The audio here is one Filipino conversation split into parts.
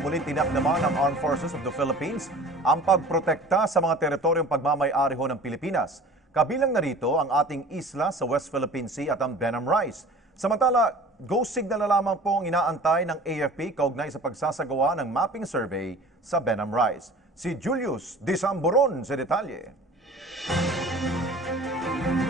Muling tinak naman ng Armed Forces of the Philippines ang pagprotekta sa mga teritoryong pagmamay-ari ho ng Pilipinas. Kabilang narito ang ating isla sa West Philippine Sea at ang Benham Rise. Samantala, go signal na lamang po ang inaantay ng AFP kaugnay sa pagsasagawa ng mapping survey sa Benham Rise. Si Julius Disamboron sa detalye.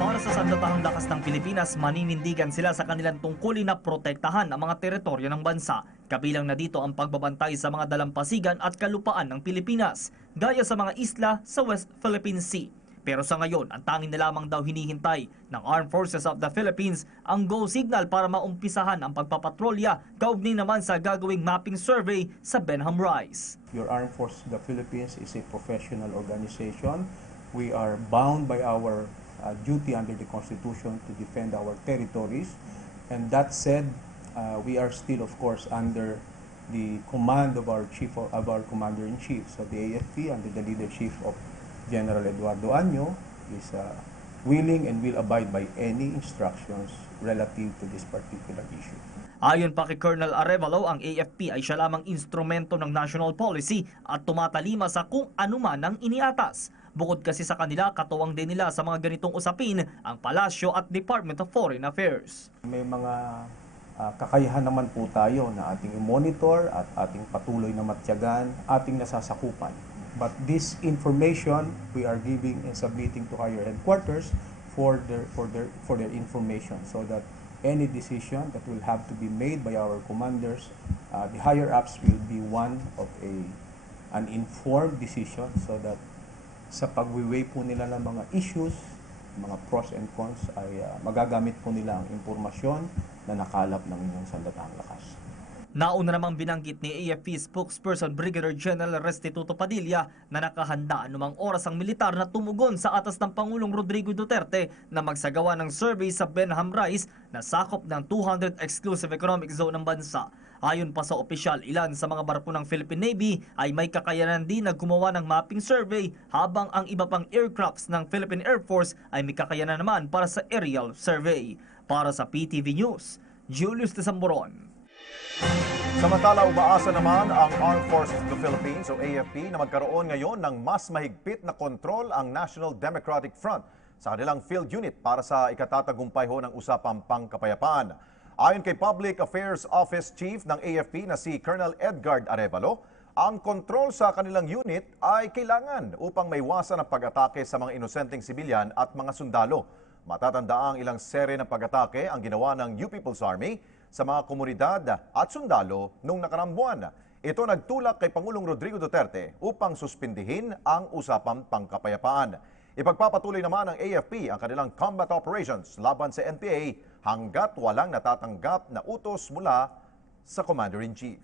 Para sa sandatahang lakas ng Pilipinas, maninindigan sila sa kanilang tungkulin na protektahan ang mga teritoryo ng bansa. Kabilang na dito ang pagbabantay sa mga dalampasigan at kalupaan ng Pilipinas, gaya sa mga isla sa West Philippine Sea. Pero sa ngayon, ang tanging na lamang daw hinihintay ng Armed Forces of the Philippines ang go signal para maumpisahan ang pagpapatrolya kaugnay naman sa gagawing mapping survey sa Benham Rise. Your Armed Forces of the Philippines is a professional organization. We are bound by our duty under the Constitution to defend our territories. And that said, we are still, of course, under the command of our Commander-in-Chief. So the AFP, under the leadership of General Eduardo Año, is willing and will abide by any instructions relative to this particular issue. Ayon pa kay Colonel Arevalo, ang AFP ay siya lamang instrumento ng national policy at tumatalima sa kung ano man ang iniatas. Bukod kasi sa kanila, katuwang din nila sa mga ganitong usapin ang Palasyo at Department of Foreign Affairs. May mga kakayahan naman po tayo na ating i-monitor at ating patuloy na matyagan, ating nasasakupan. But this information we are giving and submitting to higher headquarters for their information, so that any decision that will have to be made by our commanders, the higher ups will be one of an informed decision, so that sa pag-weigh po nila ng mga issues, mga pros and cons, ay magagamit po nila ang impormasyon na nakalap ng inyong sandatahang lakas. Nauna namang binanggit ni AFP spokesperson Brigadier General Restituto Padilla na nakahanda anumang oras ang militar na tumugon sa atas ng Pangulong Rodrigo Duterte na magsagawa ng survey sa Benham Rise na sakop ng 200 exclusive economic zone ng bansa. Ayon pa sa opisyal, ilan sa mga barko ng Philippine Navy ay may kakayanan din na gumawa ng mapping survey, habang ang iba pang aircrafts ng Philippine Air Force ay may kakayanan naman para sa aerial survey. Para sa PTV News, Julius Disamboron. Samantala, umaasa naman ang Armed Forces of the Philippines o AFP na magkaroon ngayon ng mas mahigpit na kontrol ang National Democratic Front sa kanilang field unit para sa ikatatagumpay ho ng usapang pangkapayapaan. Ayon kay Public Affairs Office Chief ng AFP na si Colonel Edgard Arevalo, ang kontrol sa kanilang unit ay kailangan upang maiwasan ang pag-atake sa mga inosenteng sibilyan at mga sundalo. Matatandaang ilang sere ng pag-atake ang ginawa ng New People's Army sa mga komunidad at sundalo noong nakaraang buwan. Ito nagtulak kay Pangulong Rodrigo Duterte upang suspindihin ang usapang pangkapayapaan. Ipagpapatuloy naman ng AFP ang kanilang combat operations laban sa NPA hanggat walang natatanggap na utos mula sa Commander-in-Chief.